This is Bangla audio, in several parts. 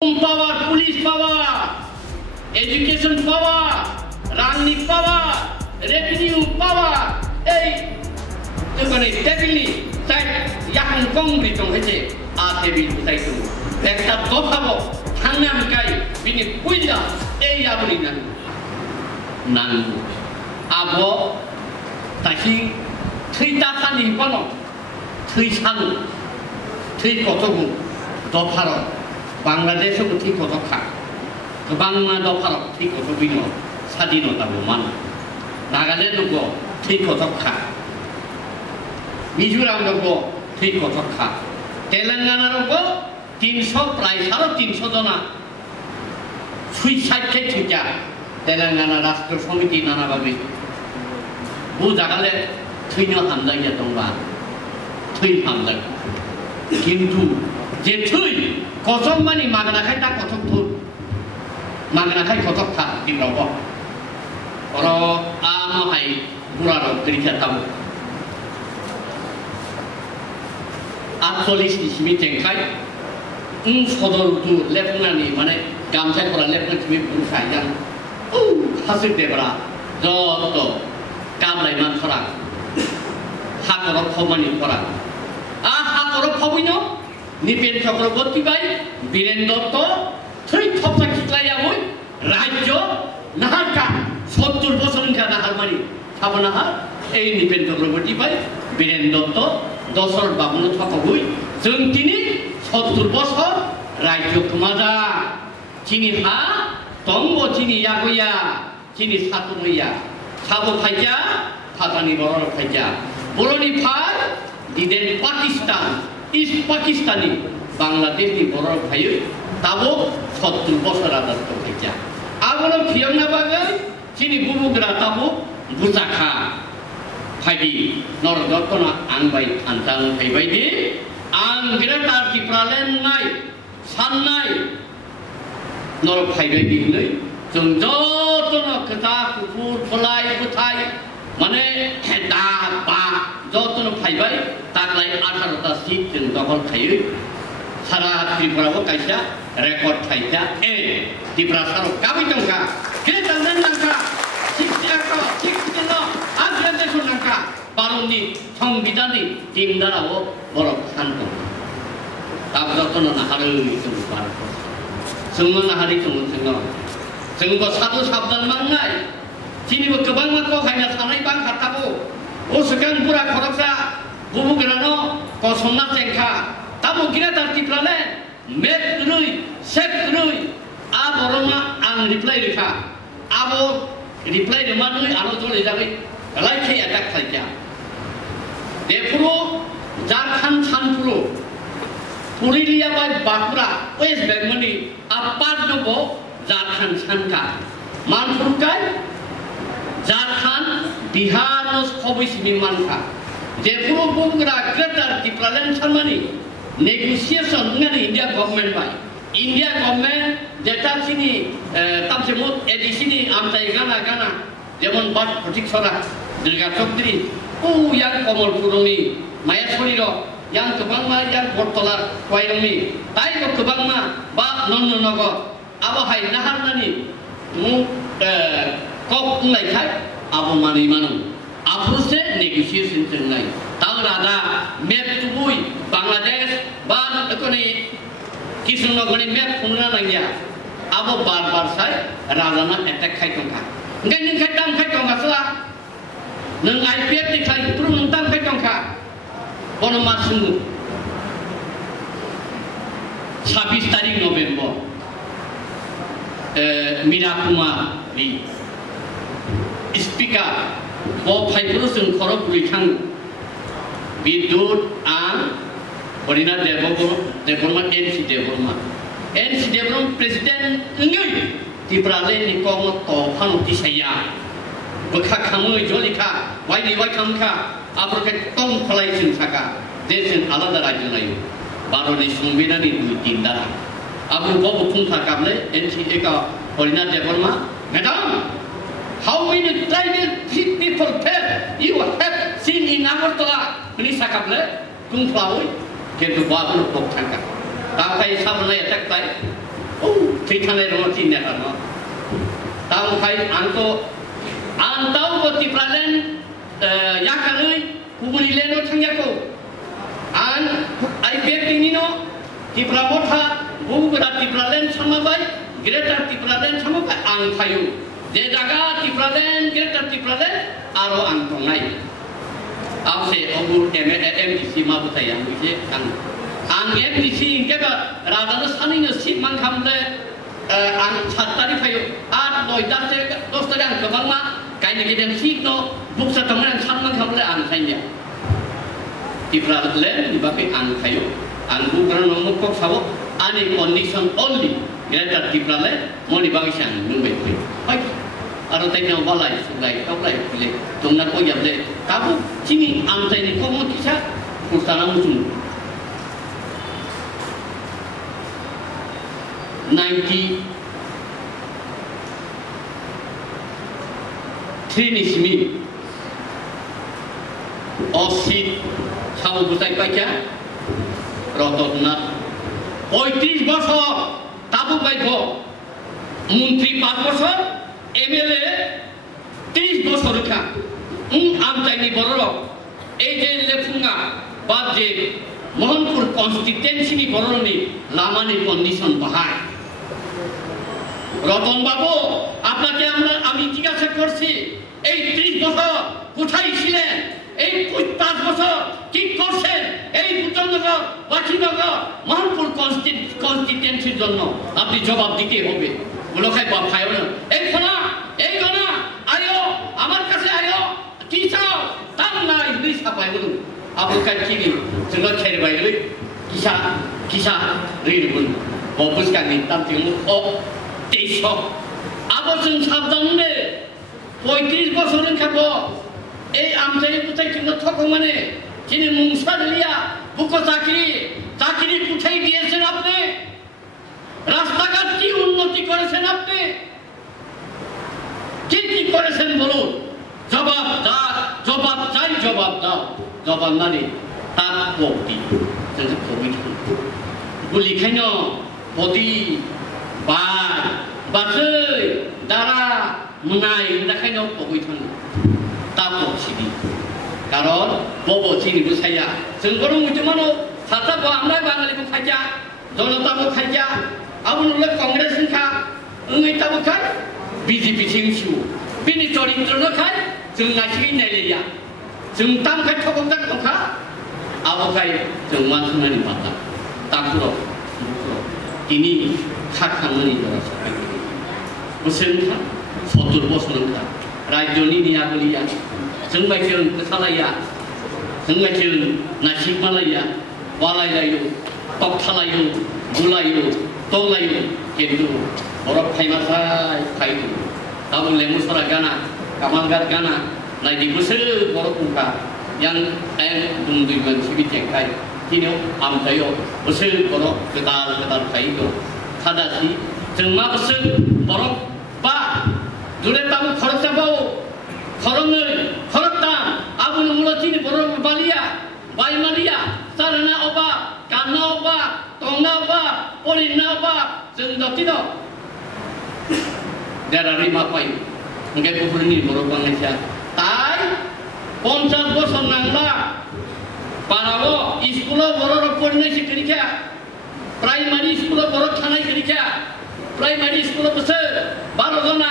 পাওয়ার, পুলিশ পাওয়ার, এডুকেশন পাওয়ার, রাজনীতি পাওয়ার, রেভিনিউ পাওয়ার, এই মানে টেবিলি তাই ইয়াকুন কংগ্রি দं হয়েছে আ টেবিল তাই তো একটা দফাবো থাংনামকাই বিনি পুইলা এই আবরি নাঙ্গু আবো তাহি থৈতা সানি পানো থৈসাनु थै गथ'गु दफाराव बांलादेशआव थै गथ'खा गोबां दफाराव थै गथ'बिनो स्वाधीनताबो मान नागालेण्डआव थै गथ'खा मिजोरामआव थै गथ'खा तेलेंगानाआव 300 प्राय 350 जना सुइसाइड के थैजा तेलेंगाना राष्ट्र समिति नानाबाबि बुजागाले थैनो हामजाया दंबा थै हामजाया কিন্তু যে থৈ কসম মানি মাগনা খাই তা কতক থৈ মাগনা খাই কতক থা দিনব অর আমহাই বুড়ার করিছা তাব 48 নিসিমি তেংখাই সদরুতু লেফনানি মানে গামছাই করা লেফনানি বুরখাই জান ও হাসি দেবরা যত কামলাই মানছরা হাতর খমানি করা হাতর খবিনো নিপেন চক্রবর্তী বাই বীরেন দত্ত থৈ থপসা খিতলাইয়া বই রাজ্য নাহারকা 70 বছরকা নাহারমানি সাবনাহার এই নিপেন চক্রবর্তী বাই বীরেন দত্ত দশরথ বাবুনো থকবই जों তিনি 70 বছর রাজ্য কুমাজা চিনি হা তঙ্গ চিনি ইয়াগয়া চিনি সাতুমইয়া সাবো ফাইজা ফাজানি বড় ফাইজা বড়নি ফার দিদেন পাকিস্তান ইস্ট পাকিস্তানি বাংলাদেশনি বড় ভাই তাবো 70 বছর রাজত্ব ফাইজা আগলো ফিয়ংনা বাগে চিনি বুবুগ্রা তাবো বুজাখা ফাইদি নরদত্তনা आंबाय आनजां फाइबायदि आं ग्रेटार टिप्रालेण्ड नाय साननाय नर फाइबायदि नै जों जतनो खोथा कुकुर फलाय बुथाय माने दा बा जतनो फाइबाय तागलाय 18टा सीट जों दखल खायो सारा त्रिपुराबो कायसा रेकर्ड थाइजा ए त्रिपुरा सारो गाबि दंखा ग्रेटारलेण्ड नांखा सिक्सटिनो आग्रेदेशन नांखा भारतनि संबिधाननि दिमदाराव बरफ सानदों दाबो जतनो नाहारो जों भारत जोङो नाहारि जोंबो साधु साबधान मांनाय दिनैबो गोबां माखौ हायना थानाय बां खाताबो ओ सिगां बुरा खरकसा बुबुग्रानो कसमना तेंखा दाबो ग्रेटार टिप्रालेण्ड मेट रुइ सेट रुइ आ बरमा आं रिप्लाय रेखा आबो रिप्लाय रमा नुइ आरो जले जाबाय लाइखे अटैक थाइजा देफुरो झारखंड सानपुरो पुरुलिया बाय बांकुरा वेस्ट बेंगलनि आपार दंबो झारखंड सानखा मानफुरकाय झारखंड बिहार खबिसिनि मानखा देफुरो बुंग्रा ग्रेटार टिप्रालेण्ड सानमानि नेगोशिएशन ngani इंडिया गवर्नमेंट बाय इंडिया गवर्नमेंट जेटा सिनि तामसेमो एडिसिनि आमताय गाना जेमन बात प्रतीक्षरा दुर्गा चौधरी ओ यां कमलपुरनि मायासरिरो यां गोबांमा यां बरतला वायरंनि ताइबो गोबांमा बा नन्ननगर आबहाय नाहारनानि कप बुंनायखाय आबो मानि मानो आफुसे नेगोशिएशन जोंनाय तांरादा मेप तुबुय बांलादेश बा एकोनि किशनगरनि मेप खुंना नांगिया आबो बार साय राजाना अटैक खायतंखा ओंखाय नोंखाय दाम खायतंखासला नों आईपीएफ दिखाय तुरु नों दाम खायतंखा बनो मासुंगु 26 तारिख नवेम्बर मीरा कुमारी स्पीकर वो फाइपुरु जों खर बुलिखां विद्युत आं हरिना देवबर्मा एनसी देवबर्मा प्रेसिडेंट नोङै त्रिपुरालेण्डनि कम तफान दिसाया बखा खामै जलिखा वाइनि वाइखामखा आफोरखौ टं फलाय जों थाखा देशजों आलादा राज्यो नायो भारतनि संबिधाननि दुइ दिनदारा आबो बबो फुंखा गाबले एनसी का हरिना Debbarma madam how many tribal people you have seen in Agartala ini sakable kung flawoi kentu babu pok thangka tapai sabna attack tai थैथानाय दङ चिन्नाया न तावखाय आं ताव तिप्रालेन याखानै गुबुननि लेन्डआव थांयाखौ आं बेगनि न तिप्रा मथा बहुगोदा तिप्रालेन सामाबाय ग्रेटार तिप्रालेन सामाबाय आं थायो जे जागा तिप्रालेन ग्रेटार तिप्रालेन आरो आं दंनाय आवसे अबुर एमडीसी माबुथाय आं बिजे आं एमडीसी केबा राजानो सानैनो सिट मान खामले आं 7 तारिख फायो 8 9 10 तारिख आं गोबां मा गायनो गेदेम सिट न बुकसा थांनाय आं सानमान खामले आं थाइया तिप्रालेन दिबाखै आं थायो आं बुग्रा नमु कक साबो आनि कन्डिशन ओनलि ग्रेटार तिप्रालेन मनि बागैसो आं नुबाय फै आरो ताइनाव बालाय सुलाय कावलाय फैले दंना कयाबले काबु चिनि आमतायनि कमन किसा कुर्ताना मुजुम 93 निसिमी অসিত সাবু বুঝাই পাইকা রতনাথ 35 বছর তাবু পাইব মন্ত্রী 5 বছর এমএলএ 30 বছর কা আমতাইনি বড় এই যে লেফুঙ্গা বা যে মোহনপুর কনস্টিটুয়েন্সিনি বড়নি লামানি কন্ডিশন বাহায় রতন বাবু আপনাকে আমি জিজ্ঞাসা করছি এই 30 বছর কোথায় ছিলেন এই 5 বছর কি করছেন এই বুদ্ধনগর বাকিনগর মোহনপুর কনস্টিটুয়েন্সির জন্য আপনি জবাব দিতে হবে বলখাই বাপ খায় না এই গনা আয়ো আমার কাছে আয়ো কি চাও তাম না ইংলিশ ছাপাই বলুন আবুকাই চিনি जोङो खेरबाय किसा रिरबुन बबुसकानि तामथिं अ तेइस आबो जों साबधानने 35 বছর खाबो এই আমতাই পুতাই কিন্তু ঠক মানে যিনি মুংসালিয়া বুকো চাকরি পুঠাই দিয়েছেন আপনি রাস্তাঘাট কি উন্নতি করেছেন আপনি কি করেছেন বলুন জবাব চাই জবাব দাও জবাব মানে তার বক্তি जोंसो खौबै गुलिखायनो बदि बासै दारा मुनाय दाखायनो खौबै थाङो ता बक्सिनि कारण बबो चिनिबो साया जों बर' मुजमानो साथाबो आमराय बाङालिबो खायजा जनताबो खायजा आबुनुले कांग्रेस खा ओंगैताबो खाय बीजेपी सिंसु बिनि चरित्रनो खाय जों नासिगै नायलिया जों तामखाय थगंदा खा आवखाय जों मानसुनानि बाथा ताकुरो ini खाखांनानै दरा साफाय बोसोरखा 70 बोसोरखा रायजोनि नियाबलिया जों बायजों खोथालाया जों बायजों नासिब मालाया वालायलायो तकथालायो बुलायो तलायो किन्तु बर' फायमाथाय फायदो दाबो लेमुसरा गाना कामालगार गाना नायदि बोसोर बर' बुंखा yang dumduiman sibitengkai kini amtayo bosen borok ketal kaido kadasi जों मा बोसोर borok ba dure tamu khorsa bau khorongoi khorta abun mulotini borok balia baimania sarana oba kana oba tongna oba polina oba जों dotino darari mapai ngai pupurni borok bangsa tai 50 বছর নাংলা পারাবো স্কুল বড় পড়নাই শিক্ষা প্রাইমারি স্কুল বড় থানাই শিক্ষা প্রাইমারি স্কুল বসে 12 জনা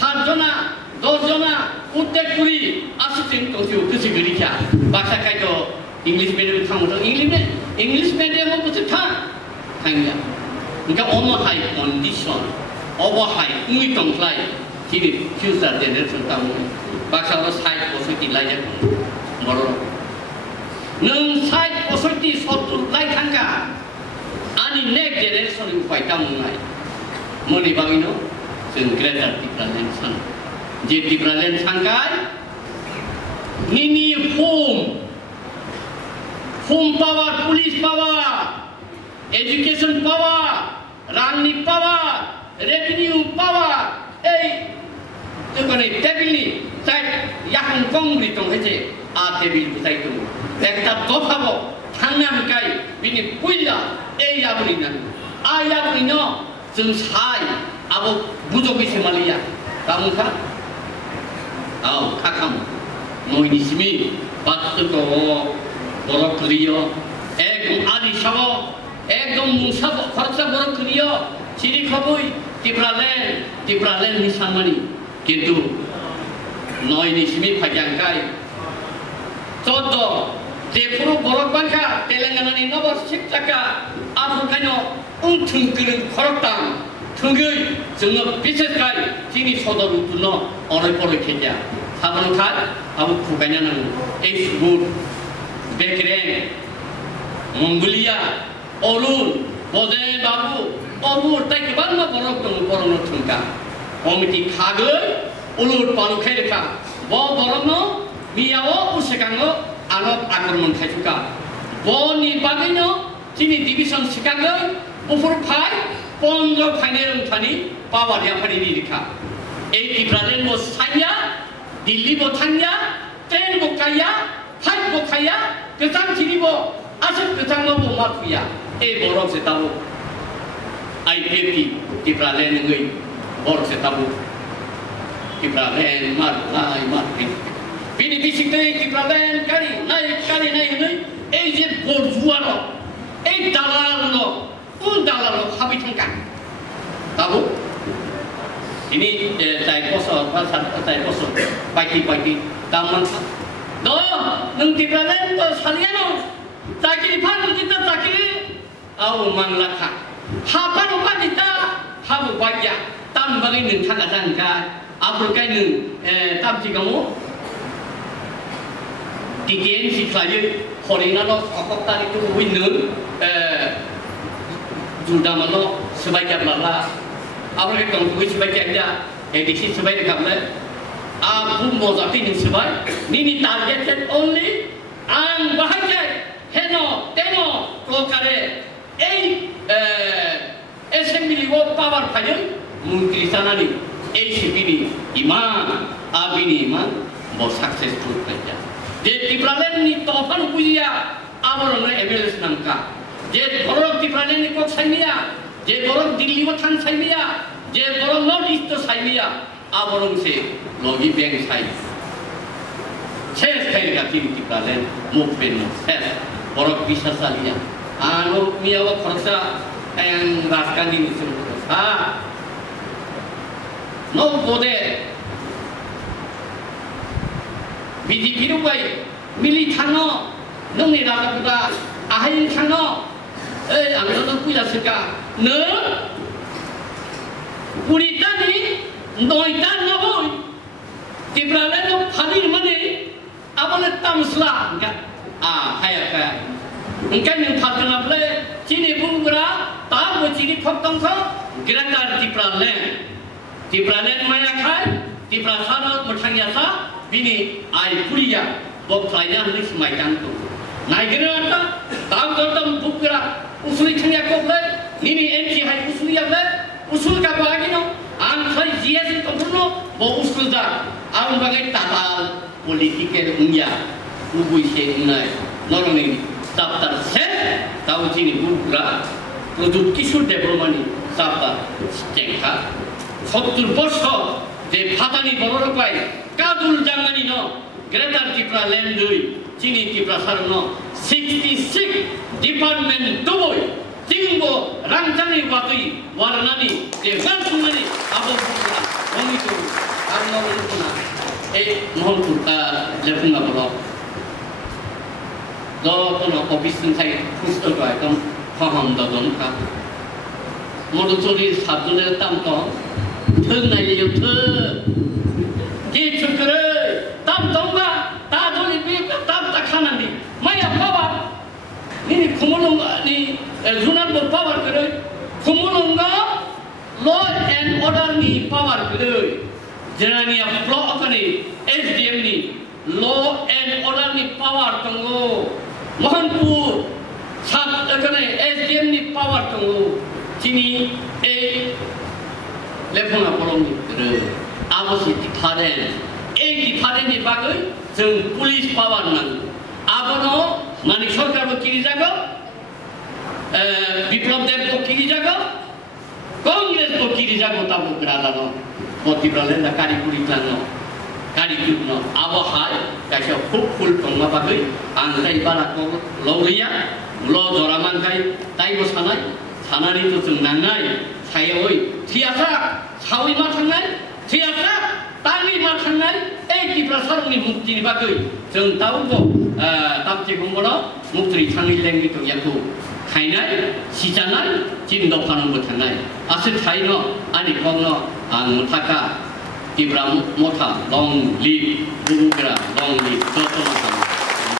7 জনা 10 জনা উদ্যোগ করি আসিছেন তথিও কিছু শিক্ষা ভাষা কাইতো ইংলিশ মিডিয়াম থামতো ইংলিশ মিডিয়াম বসে থাঙ্গা ইনকা অন হাই কন্ডিশন অবহাই উই টংলাই যিনি ফিউচার জেনারেশন তামু बाक्सायाव 60 बोसोरनि लायजा बर' नों 60 बोसोरनि 70 लाय थांगा आनि नेक्स्ट जेनेरेशन उपाय तामुनाय मनि बाङैनो जों ग्रेटार तिप्रालेन सान जे तिप्रालेन सानखाय निनि फुम पावार पुलिस पावार एजुकेशन पावार रांनि पावार रेभिनिउ पावार এই जोंनि टेबिलनि जाय याखं कंग्रि दं हेजे आ टेबिल बुजाय दं एकटा दफाबो थांनामकाय बिनि पुइला ए याबुलिना आ याबुलिनो जों साय आबो बुजोगै सेमालिया कामुखा खाखाम नयनिसिमी बातुको बरफ क्रियो एकदम आदि साबो एकदम मुसा खरसा बरफ क्रियो चिरि खबुई तिब्रालेन निसामनि किन्तु नयनिसिमी फायजांकाय चोद्दो जेफोरो बरफ बांखा तेलेंगानानि नबर शिक्षाका आफुकायनो उनथुंगोर खरकतां थुंगै जोङो बिसेसकाय जोंनि सदरुतुनो अराय पराय खेजा साबनखार आबो खुगायना नांगौ ए सुबुर बेकरें मंगोलिया अरुण बजे बाबु अबुर ताइ गोबां बरफ दं बरनो थुंगा अमिति खागै उलुर पालुखाय लेखा ब बरनो मियाव उसेकाङो आरब आक्रमण खायसुका बनि बागैनो जोंनि डिभिजन सिकागै उफुर फाय 15 फाइने रोंथानि पावारिया फारिनि लेखा ए तिब्रालेन मो साइया दिल्ली बो थांया ट्रेन बो काया फ्लाइट बो काया गोजां थिनिबो आसर गोजां बो माथुया ए बरफ से ताबो आइपेटी तिब्रालेन ngै बरफ से ताबो तिब्रालेन मारलाय मारके बिनि बिसिकै तिब्रालेन कारि नाय नै ए जे बरजुआनो ए दालालनो उन दालालनो हाबि थांका Tabo ini saya kosong pasal saya kosong pagi taman do nung tibalan to saliano takiri pan kita takiri au manglaka hapan upan kita habu baja tam bagi nung thang asan ka abur kai nung tam si kamu titien si klaya horina lo akok tari tu win nung juda malo sebaiknya lala apa yang kamu tulis sebagai aja, edisi sebagai kamu, aku mau jadi ni sebagai, ni targeted only, ang bahagia, heno, teno, lokale, assembly wo power kajian, mungkin sana ni, bini iman, abini iman, mau successful kerja. Jadi tipranen ni topan pujiya, awalnya MLS nangka, jadi orang tipranen ni kok saya जे बरम दिल्ली में थान साइमिया जे बरम नॉर्थ ईस्ट साइमिया आ बरम से लोगी बैंक साइ छेस खाई का तीन तिप्रालेन मुफेन छेस बरम बिसा सालिया आनो मिया वो खर्चा एं राजकानी निसुल सा नो बोदे बीजेपी नु बाई मिली थानो नोंनि राजा बुदा आहाय थानो आंनो नों पुजा सका no purita ni noita naboy tibralan no phadir mane abale tamsla enggak kaya engkan yang phadna ble chini bungra ta mo chini photong kho gerakan tibralan maya khai tibrasana muthangya sa bini ai puriya bok saya ni semaikan tu naigena ata tam tam bungra usuli thangya ko ble Nini MT hai usul ya ble usul ka bagi no an khai GS ko puno bo usul da an bagai tatal political unya ubui se nai noroni chapter 7 tahu sini buka produk kisur development chapter cengka 70 বছর যে ফাতানি বড় পাই কাদুল জাঙ্গানি no greater tipra lendui sini tipra sarno 66 department doi tinggo rangcani watui warnani je gansumani abo pura onito arno puna mohon purta lepunga bolo do kono office sai pusto kai tom phaham dodon ka modusori sabjone tam to thung nai le thơ je chukre tam tomba ta doni bi tam ta khanani maya baba ni khumulung ni Zunan berpower kedai, kumulunga law and order ni power kedai. Jangan ni block apa ni SDM ni law and order ni power tunggu. Mohanpur sab kedai SDM ni power tunggu. Sini level apa orang ni kedai. Awas di ni bagai, jeng police power nang. Abano manik sorkar berkiri jaga. Biplab Deb কিরি জায়গা ক Kongres ko kiri jago tamu kerana no, poti berlalu dah kari kulit lano, kari kulit no, awal kaisa full pengma bagai, angkai balak ko logia, lo doraman kai, tai bos sanai, sanari tu senangai, saya oi, siapa, sawi macamai, siapa, tangi macamai, kita sarung ni mukti ni bagai, jeng tahu ko, tapi kumpulan mukti tangi lagi tu yang tu. Kainai, si janai, cinta panang bertanai. Asyik kaino, ani kono, mutaka, tibra mota, long live, bukra, long live, jodoh macam.